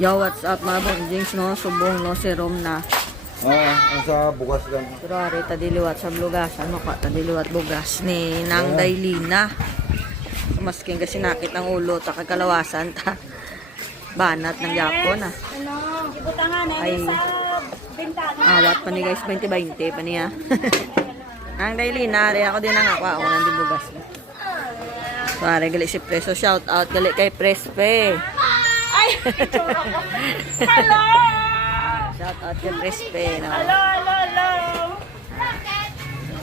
Yo, what's up mga bonjings, no? Subong, no? Si Rom na. Ang sa bukas lang. Pero ari, tadiliwat sa blugas. Ano ka? Tadiliwat bugas ni Nang Dailina. Masking kasi nakit ang ulo, takagkalawasan, ta. Banat ng Japon, ah. Ano, ibutangan Ay, sa bintana. awat pa ni guys, 20-20 pa niya. Nang Dailina, ari ako din ang ako ng di bugas. So, ari, gali si Preso. Shout out, gali kay Prespe. Ay, itsura ko. Hello! Shout out kay Prespe, no? Hello, hello, hello.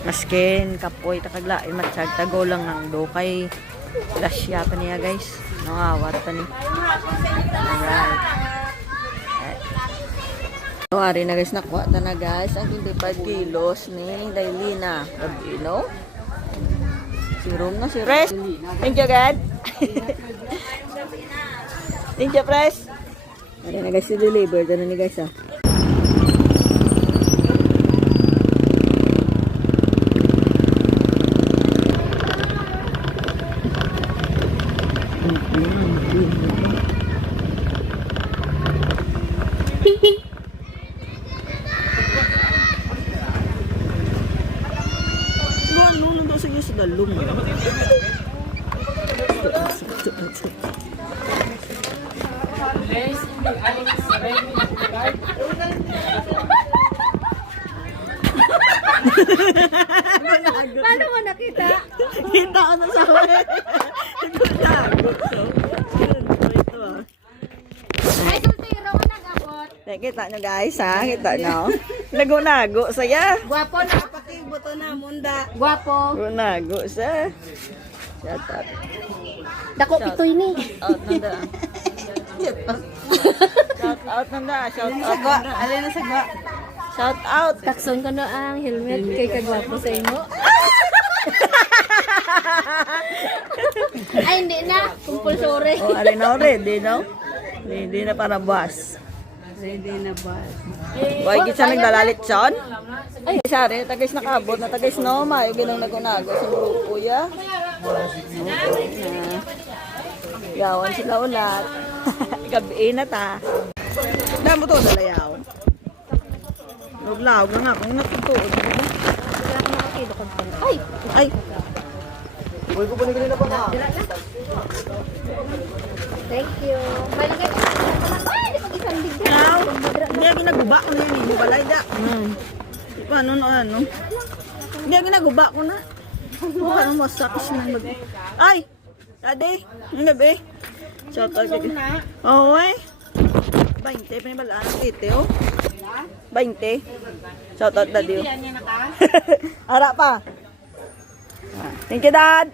Maskin, kapoy, takaglain, matsyag, tago lang ng do. Kay lasya pa niya, guys. Nangawat pa ni. Alright. So, ari na guys, nakuha ta na guys. Ang 25 kilos ni Dailina. Gabi, no? Si Rom na, si Res. Thank you, God. Thank you, Pres. Ari na guys, si-deliver. Ito na ni guys, ah. Ano daw sa iyo sa dalong? Paano mo nakita? Kita ko na sa way. Nago. So, yun. Ito, ah. Ay, sultiro ko nag-abot. Kita nyo guys, ha? Kita nyo. Nago-nago saya. Gwapo na. Buto na, munda. Gwapo. Nago sa. Shout out. Dako pitoy ni. Out nanda. Shout out nanda. Shout out nanda. Alin na sagwa. Shout out. Takson ko na ang helmet kay kagwapo sa imo. Ay, hindi na. Compulsory. Oh, alin na ready, no? Ready na para buwas. Ready na ba? Why gid siya nagdalalit son? Ay, sari, tagays nakabot na tagays no, mayo ginang nagunago sa grupo ya. Yawan sila ulat. Gabi na ta. Damo to dalayaw. Naglaw nga kung natutuod. Ay! Ay, Uy, ko panigilin na pa na. Thank you. Malagay ko. Ay, di pag-isang bigla. now. Hindi ginaguba ko na yun, hindi balay da. Paano ano? Hindi ginaguba ko na. Paano masakis na mag... Ay! Ade, ang gabi. Shout out kay. Oh, ay. 20 pa ni balaan tite oh. 20. Shout out daddy. Yan niya na ka? Ara pa. Thank you, Dad.